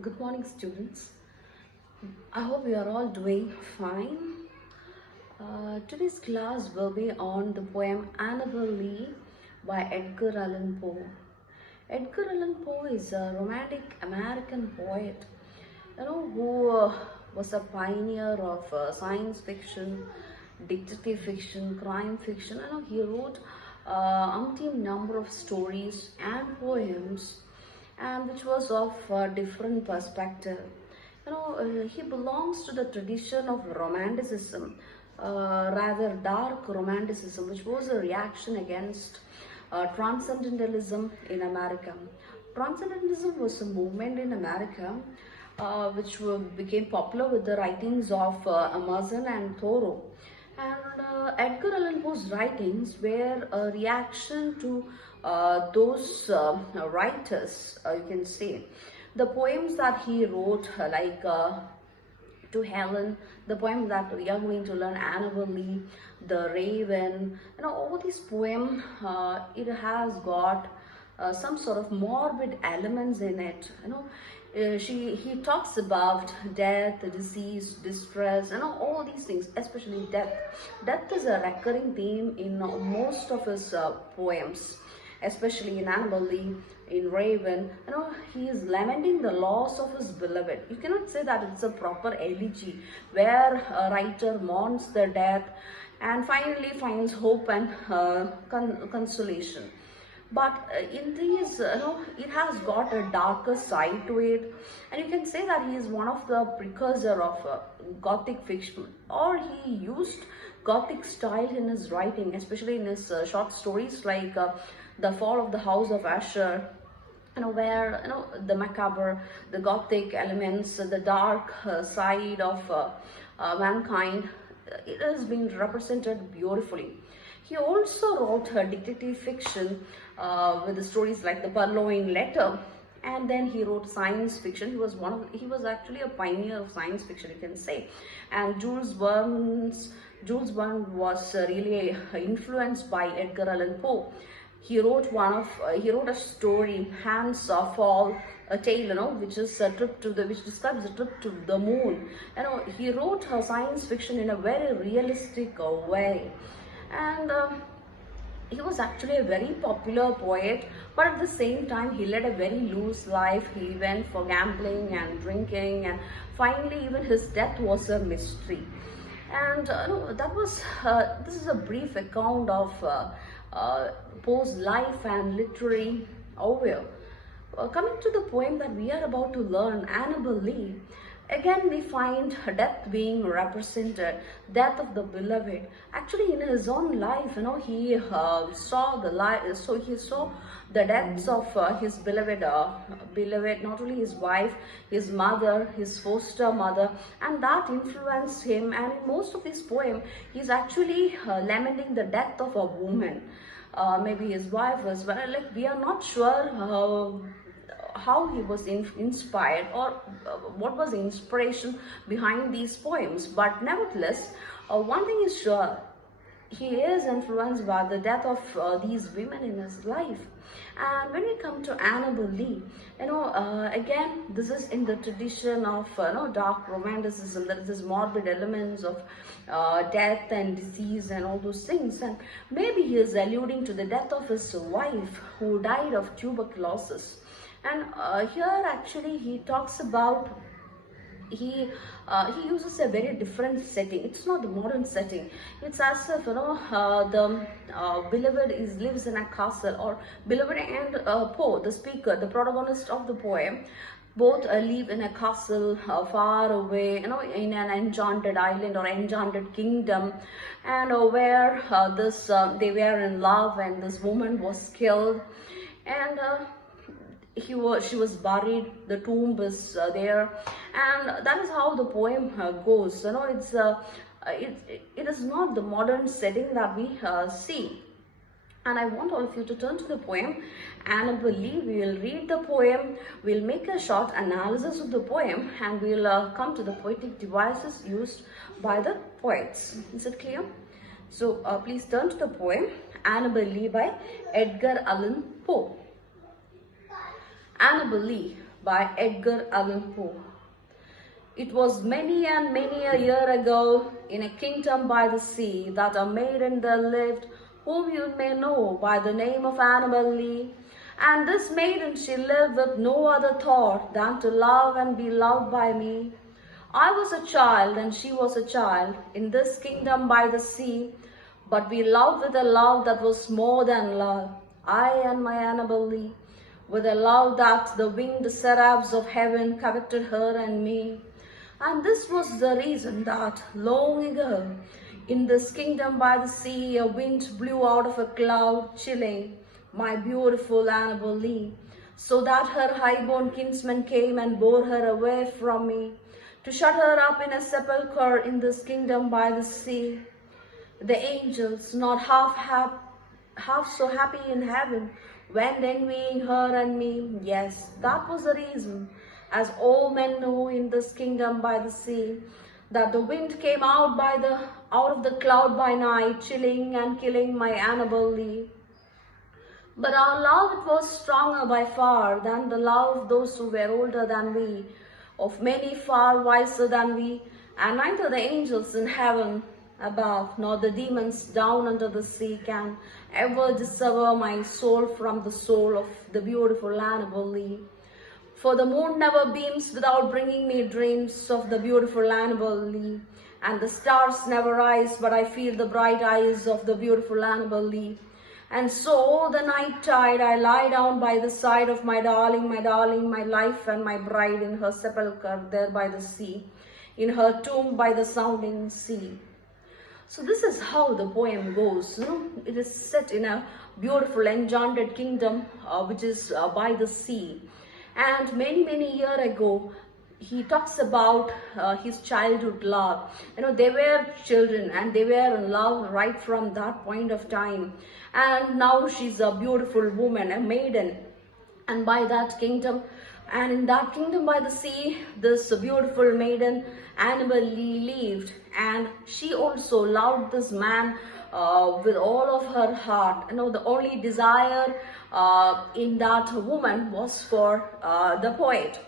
Good morning, students. I hope you are all doing fine. Today's class will be on the poem Annabel Lee by Edgar Allan Poe. Edgar Allan Poe is a romantic American poet, who was a pioneer of science fiction, detective fiction, crime fiction. He wrote umpteen number of stories and poems, and which was of a different perspective. He belongs to the tradition of romanticism, rather dark romanticism, which was a reaction against transcendentalism in America. Transcendentalism was a movement in America which became popular with the writings of Emerson and Thoreau. And Edgar Allan Poe's writings were a reaction to those writers, you can say. The poems that he wrote, like To Helen, the poem that we are going to learn, Annabel Lee, The Raven, all these poems, it has got some sort of morbid elements in it. He talks about death, disease, distress, all these things, especially death. Death is a recurring theme in most of his poems, especially in Annabel Lee, in Raven. He is lamenting the loss of his beloved. You cannot say that it's a proper elegy where a writer mourns their death and finally finds hope and consolation. But in these, it has got a darker side to it, and you can say that he is one of the precursor of Gothic fiction, or he used Gothic style in his writing, especially in his short stories like The Fall of the House of Usher, where the macabre, the Gothic elements, the dark side of mankind, it has been represented beautifully. He also wrote detective fiction with the stories like The Purloined Letter, and then he wrote science fiction. He was actually a pioneer of science fiction, you can say. And Jules Verne was really influenced by Edgar Allan Poe. He wrote a story, Hands Fall, a tale, which is which describes a trip to the moon. He wrote science fiction in a very realistic way, and he was actually a very popular poet, but at the same time he led a very loose life. He went for gambling and drinking, and finally even his death was a mystery. And this is a brief account of Poe's life and literary overview. Coming to the poem that we are about to learn, Annabel Lee, again we find death being represented, death of the beloved. Actually, in his own life, he saw the deaths of his beloved, not only his wife, his mother, his foster mother, and that influenced him. And in most of his poem, he's actually lamenting the death of a woman. Maybe his wife as well. Like, we are not sure how he was inspired, or what was the inspiration behind these poems. But nevertheless, one thing is sure, he is influenced by the death of these women in his life. And when we come to Annabel Lee, again, this is in the tradition of dark romanticism. There is this morbid elements of death and disease and all those things. And maybe he is alluding to the death of his wife, who died of tuberculosis. And here actually he talks about, he uses a very different setting. It's not the modern setting. It's as if the beloved lives in a castle, or beloved and Poe, the speaker, the protagonist of the poem, both live in a castle far away, in an enchanted island or enchanted kingdom, and where they were in love, and this woman was killed, and she was buried, the tomb is there, and that is how the poem goes. It is not the modern setting that we see. And I want all of you to turn to the poem Annabel Lee. We will read the poem, we'll make a short analysis of the poem, and we'll come to the poetic devices used by the poets. Is it clear? So please turn to the poem Annabel Lee by Edgar Allan Poe. Annabel Lee by Edgar Allan Poe. It was many and many a year ago, in a kingdom by the sea, that a maiden there lived, whom you may know by the name of Annabel Lee. And this maiden, she lived with no other thought than to love and be loved by me. I was a child and she was a child, in this kingdom by the sea, but we loved with a love that was more than love, I and my Annabel Lee, with a love that the winged seraphs of heaven coveted her and me. And this was the reason that long ago, in this kingdom by the sea, a wind blew out of a cloud, chilling my beautiful Annabel Lee, so that her high-born kinsman came and bore her away from me, to shut her up in a sepulchre in this kingdom by the sea. The angels, not half so happy in heaven, went envying her and me. Yes, that was the reason, as all men know in this kingdom by the sea, that the wind came out of the cloud by night, chilling and killing my Annabel Lee. But our love, it was stronger by far than the love of those who were older than we, of many far wiser than we, and neither the angels in heaven above, nor the demons down under the sea can ever dissever my soul from the soul of the beautiful Annabel Lee. For the moon never beams without bringing me dreams of the beautiful Annabel Lee, and the stars never rise but I feel the bright eyes of the beautiful Annabel Lee. And so the night tide I lie down by the side of my darling, my life and my bride, in her sepulchre there by the sea, in her tomb by the sounding sea. So this is how the poem goes. It is set in a beautiful enchanted kingdom which is by the sea. And many years ago, he talks about his childhood love. They were children and they were in love right from that point of time. And now she's a beautiful woman, a maiden. And by that kingdom, and in that kingdom by the sea, this beautiful maiden, Annabel Lee, lived. And she also loved this man with all of her heart. The only desire in that woman was for the poet.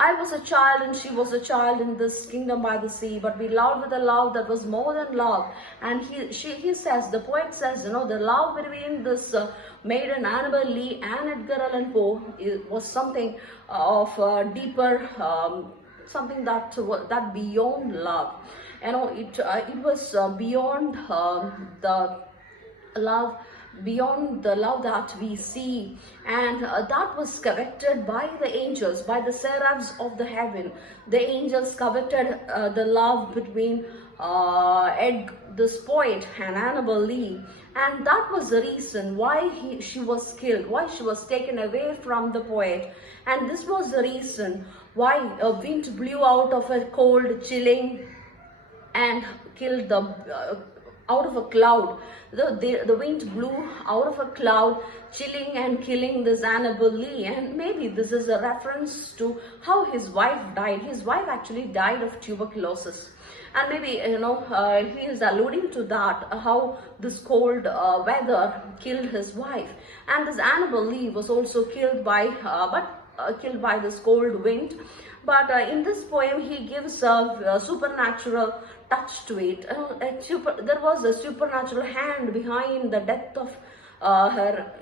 I was a child and she was a child in this kingdom by the sea, but we loved with a love that was more than love. And he says, the poet says, the love between this maiden Annabel Lee and Edgar Allan Poe was something of deeper, something that beyond love. It was beyond the love, beyond the love that we see, and that was coveted by the angels, by the seraphs of the heaven. The angels coveted the love between this poet and Annabel Lee, and that was the reason why she was killed, why she was taken away from the poet. And this was the reason why a wind blew out of a cold, chilling, and killed out of a cloud. The wind blew out of a cloud, chilling and killing this Annabel Lee. And maybe this is a reference to how his wife died. His wife actually died of tuberculosis. And maybe, he is alluding to that, how this cold weather killed his wife. And this Annabel Lee was also killed by, killed by this cold wind. But in this poem, he gives a supernatural touch to it. There was a supernatural hand behind the death of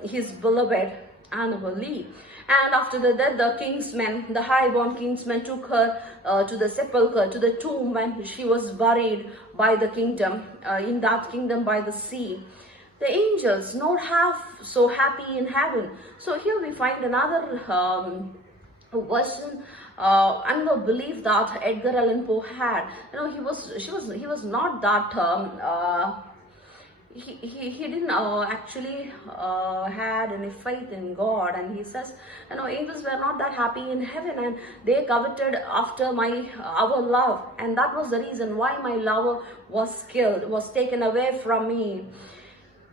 his beloved Annabel Lee. And after the death, the kingsmen, the high-born kingsmen, took her to the sepulchre, to the tomb, when she was buried by the kingdom, in that kingdom by the sea. The angels, not half so happy in heaven. So here we find another version and the belief that Edgar Allan Poe had. He was not that he didn't actually had any faith in God. And he says, angels were not that happy in heaven, and they coveted after our love, and that was the reason why my lover was killed, was taken away from me.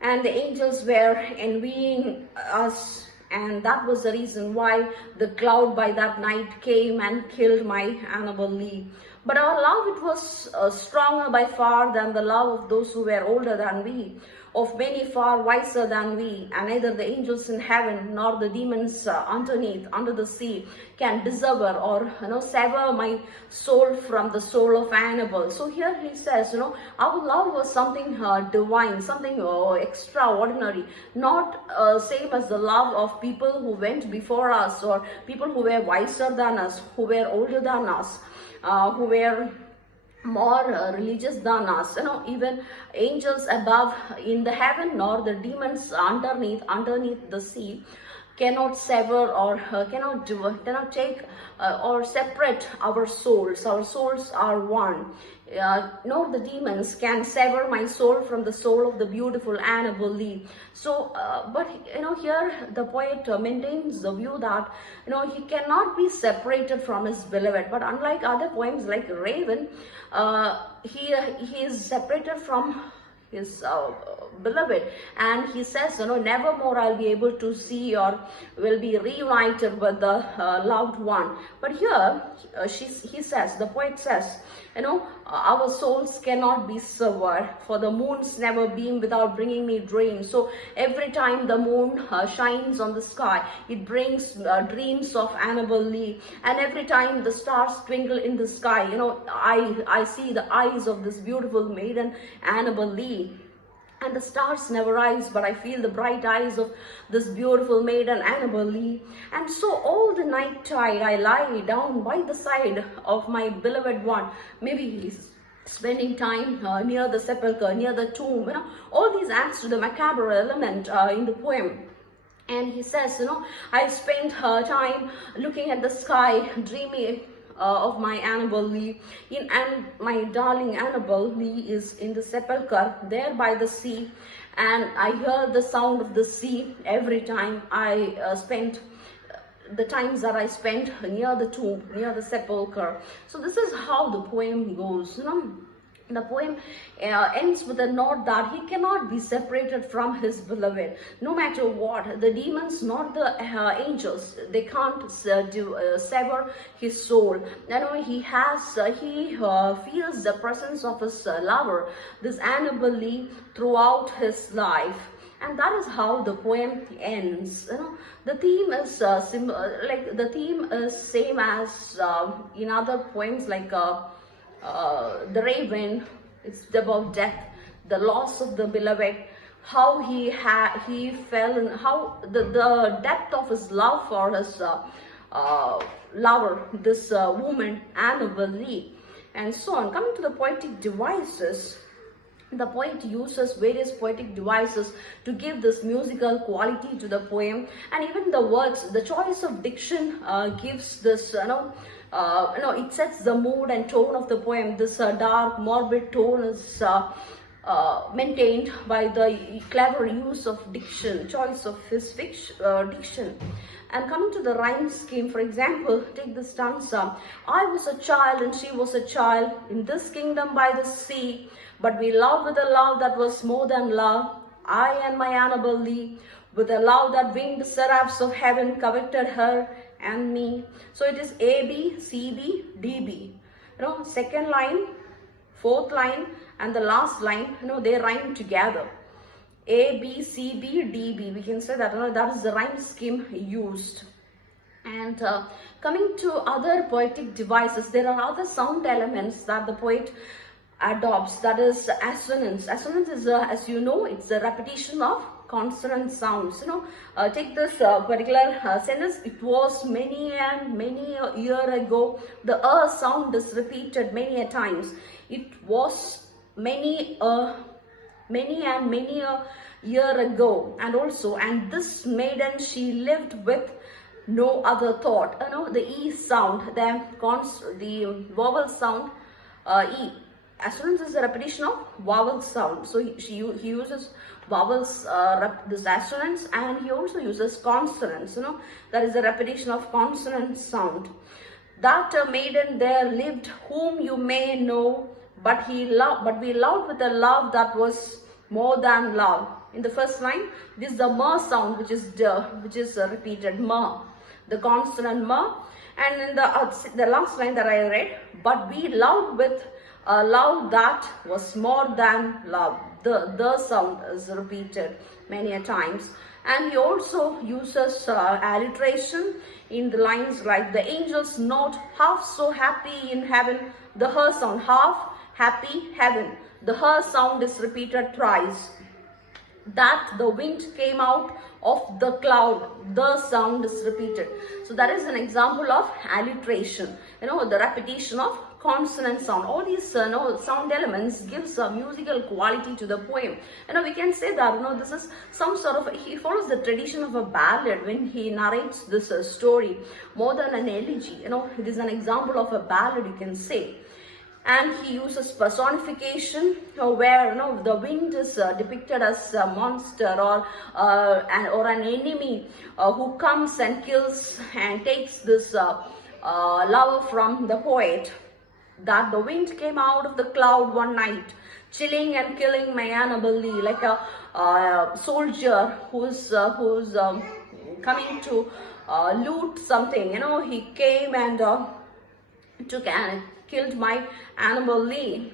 And the angels were envying us, and that was the reason why the cloud by that night came and killed my Annabel Lee. But our love, it was stronger by far than the love of those who were older than we, of many far wiser than we, and neither the angels in heaven nor the demons underneath, under the sea, can dissever or sever my soul from the soul of Annabel. So here he says, our love was something divine, something extraordinary, not same as the love of people who went before us, or people who were wiser than us, who were older than us, who were more religious than us, even angels above in the heaven, nor the demons underneath the sea cannot sever or cannot take or separate our souls. Our souls are one. Nor the demons can sever my soul from the soul of the beautiful Annabel Lee. So, but here the poet maintains the view that he cannot be separated from his beloved. But unlike other poems like Raven, he is separated from his beloved, and he says, never more I'll be able to see or will be reunited with the loved one. But here the poet says, our souls cannot be severed, for the moons never beam without bringing me dreams. So every time the moon shines on the sky, it brings dreams of Annabel Lee, and every time the stars twinkle in the sky, I see the eyes of this beautiful maiden Annabel Lee. And the stars never rise, but I feel the bright eyes of this beautiful maiden Annabel Lee. And so all the night tide I lie down by the side of my beloved one. Maybe he's spending time near the sepulchre, near the tomb. All these adds to the macabre element in the poem. And he says, I spend time looking at the sky, dreaming of my Annabel Lee, and my darling Annabel Lee is in the sepulchre there by the sea, and I hear the sound of the sea every time I spend the times that I spent near the tomb, near the sepulchre. So this is how the poem goes. The poem ends with a note that he cannot be separated from his beloved, no matter what. The demons, not the angels, they can't sever his soul. He feels the presence of his lover, this Annabel Lee, throughout his life. And that is how the poem ends. The theme is the theme is same as in other poems like the Raven. It's about death, the loss of the beloved, how he fell, and how the depth of his love for his lover, this woman Annabel Lee, and so on. Coming to the poetic devices, the poet uses various poetic devices to give this musical quality to the poem, and even the words, the choice of diction gives this, it sets the mood and tone of the poem. This dark, morbid tone is maintained by the clever use of diction, choice of his diction. And coming to the rhyme scheme, for example, take this stanza. I was a child and she was a child in this kingdom by the sea, but we loved with a love that was more than love. I and my Annabel Lee, with a love that winged seraphs of heaven, coveted her and me. So it is A, B, C, B, D, B. Second line, fourth line, and the last line, they rhyme together. A, B, C, B, D, B. We can say that that is the rhyme scheme used. And coming to other poetic devices, there are other sound elements that the poet adopts, that is assonance. Assonance is, as you know, it's a repetition of consonant sounds. Take this particular sentence. It was many and many a year ago. The sound is repeated many a times. It was many and many a year ago. And also, and this maiden she lived with no other thought. The E sound, the vowel sound, E. Assonance is a repetition of vowel sound. So he uses vowels, this assonance, and he also uses consonants. That is a repetition of consonant sound. That maiden there lived, whom you may know, but we loved with a love that was more than love. In the first line, this is the ma sound, which is repeated, ma, the consonant ma. And in the last line that I read, but we loved with a love that was more than love. the sound is repeated many a times. And he also uses alliteration in the lines like the angels not half so happy in heaven, the her sound, half happy heaven. The her sound is repeated thrice. That the wind came out of the cloud, the sound is repeated. So that is an example of alliteration, the repetition of consonant sound. All these sound elements gives a musical quality to the poem. We can say that this is some sort of, he follows the tradition of a ballad when he narrates this story more than an elegy. It is an example of a ballad, you can say. And he uses personification where the wind is depicted as a monster or an enemy who comes and kills and takes this lover from the poet. That the wind came out of the cloud one night, chilling and killing my Annabel Lee, like a soldier who's coming to loot something. He came and took and killed my Annabel Lee.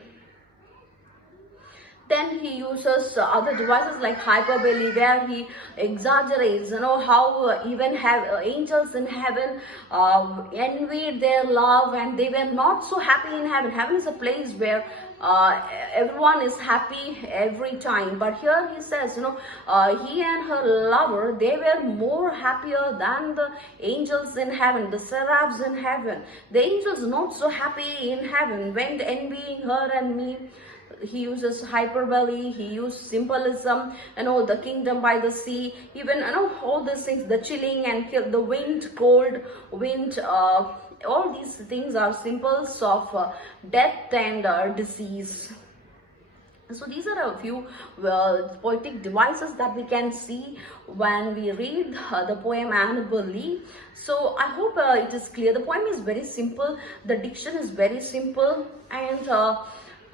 Then he uses other devices like hyperbole, where he exaggerates, how even angels in heaven envied their love, and they were not so happy in heaven. Heaven is a place where everyone is happy every time. But here he says, he and her lover, they were more happier than the angels in heaven, the seraphs in heaven. The angels not so happy in heaven, went envying her and me. He uses hyperbole, he used symbolism, the kingdom by the sea, even, all these things, the chilling and kill, the wind, cold wind, all these things are symbols of death and disease. So these are a few poetic devices that we can see when we read the poem Annabel Lee. So I hope it is clear. The poem is very simple, the diction is very simple, and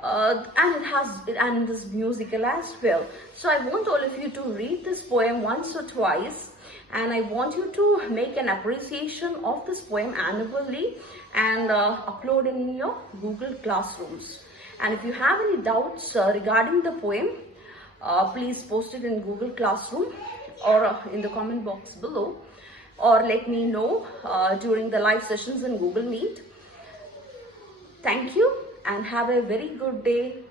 it is musical as well. So I want all of you to read this poem once or twice, and I want you to make an appreciation of this poem Annabel Lee and upload in your Google Classrooms. And if you have any doubts regarding the poem, please post it in Google Classroom or in the comment box below, or let me know during the live sessions in Google Meet. Thank you and have a very good day.